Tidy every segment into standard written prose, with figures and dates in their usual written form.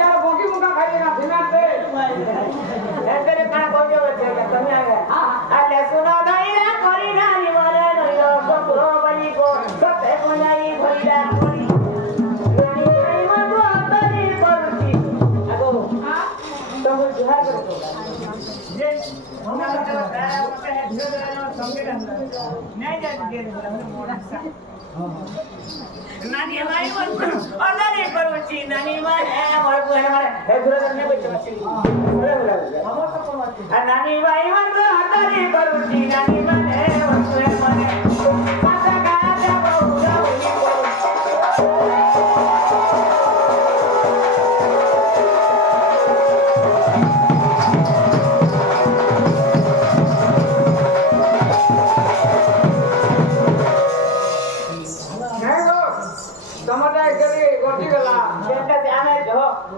यार बोगी मुका खाइएगा फिनाल पे ऐसे ने कहां पहुंचे बच्चे तुम आ गए हां अरे सुनो दईरा करी नानी बोले नयो ससुरो बली को सते कोनाई भइला कोनी नानी भाई मन तो अंतरी परुची आगो हां तुम जुहार करो ये हमरा का है जो संगे नहीं जाती नानी हमारी मन अंदर परुची नानी मन है और वो है हमारे है दूर करने को चमची हम तो कोमाती नानी भाई मन अंदर परुची नानी मन है और वो है हमारे पासा का बहुरा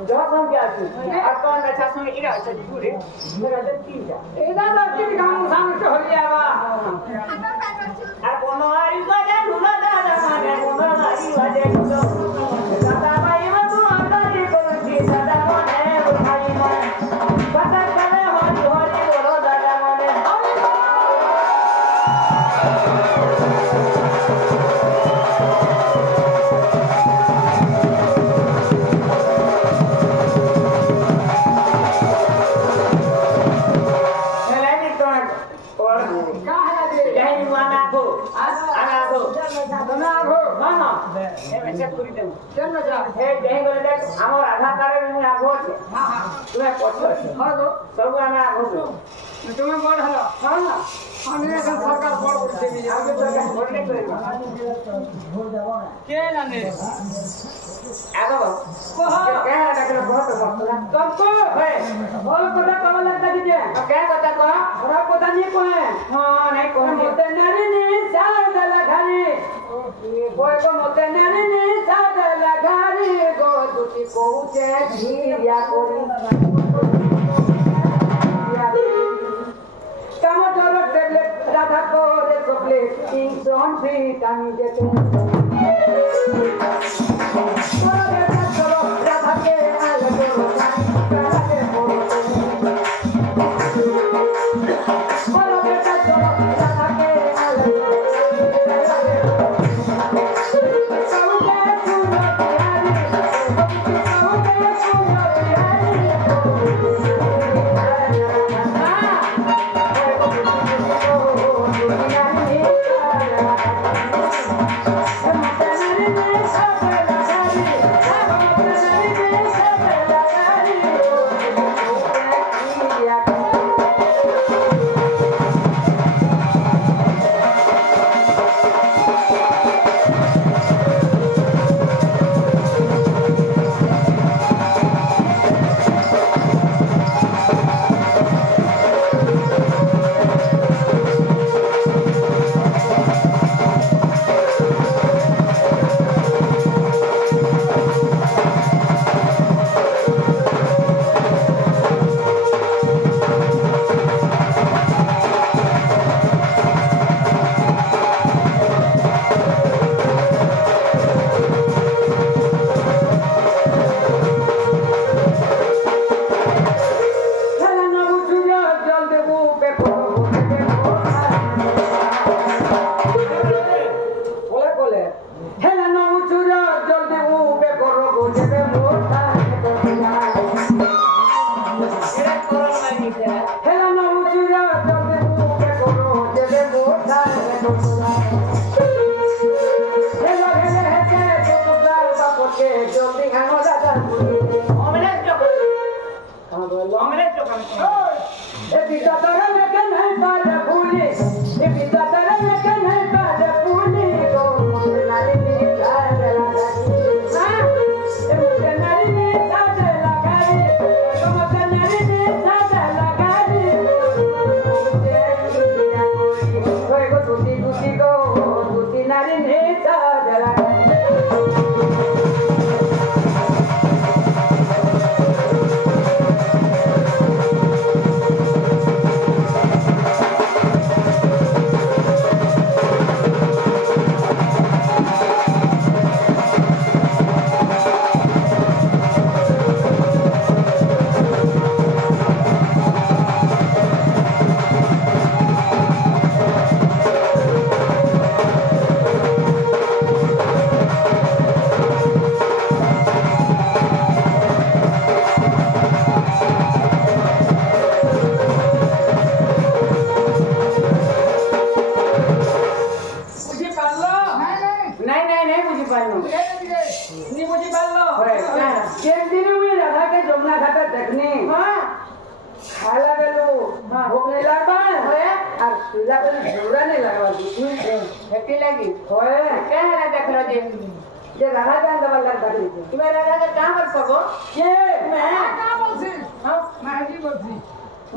जो हम क्या आती आपको अच्छा सुन इरा अच्छा पूरे मेरा जब तीन जा एदा बाकी काम साम के हो लिया बा आ कोनो आई गजा ढूंढा दादा माने कोनो आई वाजे तो दादा भाई वो तू अंदर को जी दादा माने भाई माने पता करे होरी होरी बोलो दादा माने जन्म जा हे जही बोले देख हमर आधार कार्ड में आगो छे हां हां तुमे पछो छे हां गो सब आना आगो तुमे बड़ हलो हां हां हमने सरकार बड़ बड़ छे मिले आगे सरकार बड़ नहीं करेगा के जाने आगो को क्या डॉक्टर बहुत मस्त सबको है बोल पता कब लगता दीजिए क्या पता को और पता नहीं को है हां नहीं को मोते नारी ने साथ लगानी कोई को मोते नारी ने साथ लगानी गो दुटी को उचे धीरिया कोरी टमाटर टेबलेट राधा को रे चॉकलेट इंसन विटामिन जेते राधा के आले को राधा के तुला कोणी जोडा नाही लागला तू हेती लागी होय काय हला देखलो जे राधा का दबा लग बाकी तुम्हें राधा का कहां पर सको ये मैं कहां बोलसी हां मैं जी बोलसी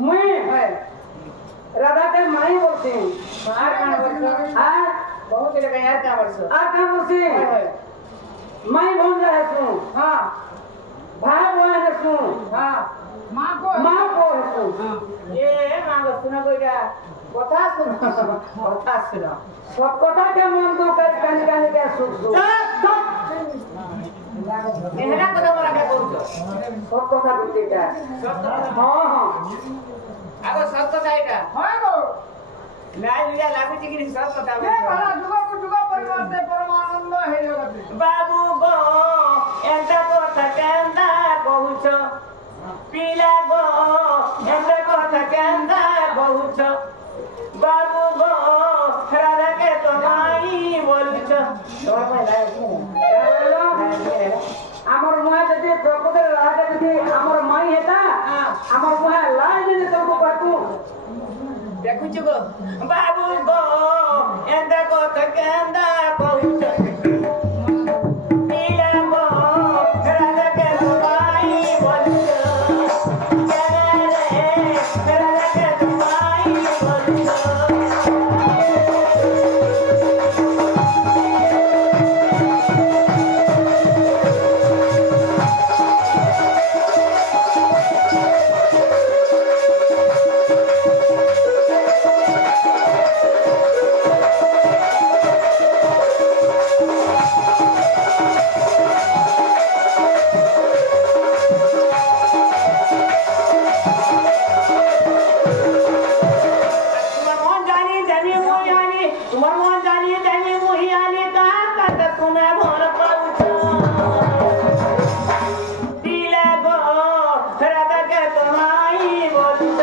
मैं है राधा के माई बोलते हैं मार कहां बोलते हां बहुत लोग यार कहां बोलते आ कहां बोलते माई बोल रहा है तू हां भाई बोल रहा है तू हां मां को है तू ये मां को सुना कोई का কথা শুনো সব কথা কে মন তো কানে কানে কে সুখ সুখ এহরা কথা বলা কে বলছো সব কথা বলতে কা হ্যাঁ হ্যাঁ আগো সব কথা এটা হয় গো নাই লিয়া লাগুছি কি সব কথা বলছো এ ভালো যুগ পরিবর্তে পরমানন্দ হয়ে যাবে বাবু গো এটা কথা কেন্দা কহুছো পিলা গো এটা কথা কেন্দা কহুছো बाबू गो राधा के तो माई बोलछ तोर में लाग हमर माई जदि प्रकृति राधा जदि हमर माई हेता हमर माई लाग जदि तुमको बातू देखु गो बाबू गो एंदा को त केंदा कहूछ पीला गो राधा के तो माई बोलछ राधा के तो माई बोलछ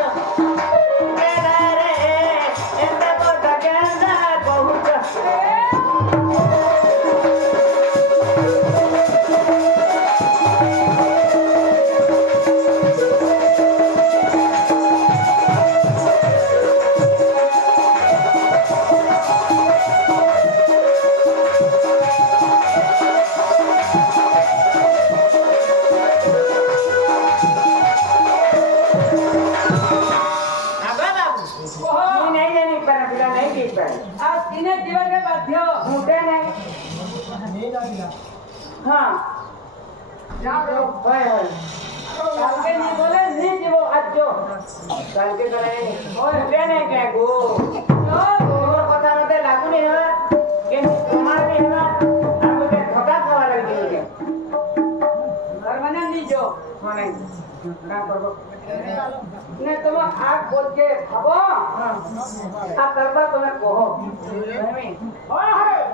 हाँ कालके नहीं बोले नहीं जीवो आज जो कालके तो नहीं उठे नहीं क्या गो और पता मते लागू नहीं है कि तुम्हार भी है ना आप के धोखा खावा लग गई घर बना नहीं जो हाँ नहीं क्या करो नहीं तुम आग बोल के खाबो आप करबा तुम्हें कहो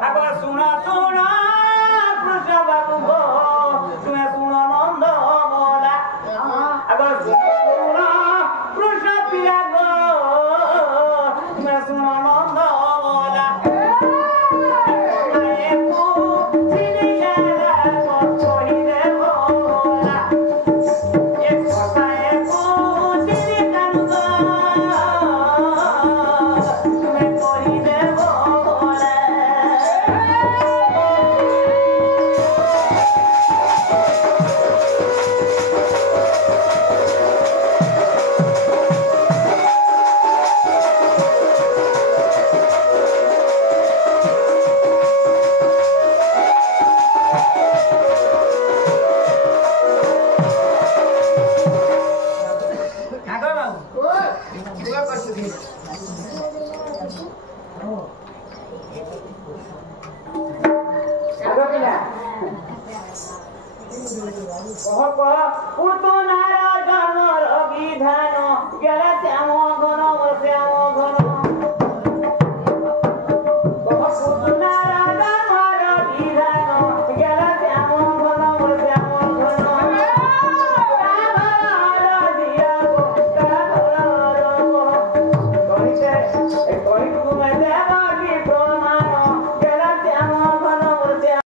अब सुना सुना कृष्ण बाबू गो तुम्हें सुनो नंद बोला अब सुनो कृष्ण पिया गो तुम्हें सुनो नंद बोला Going to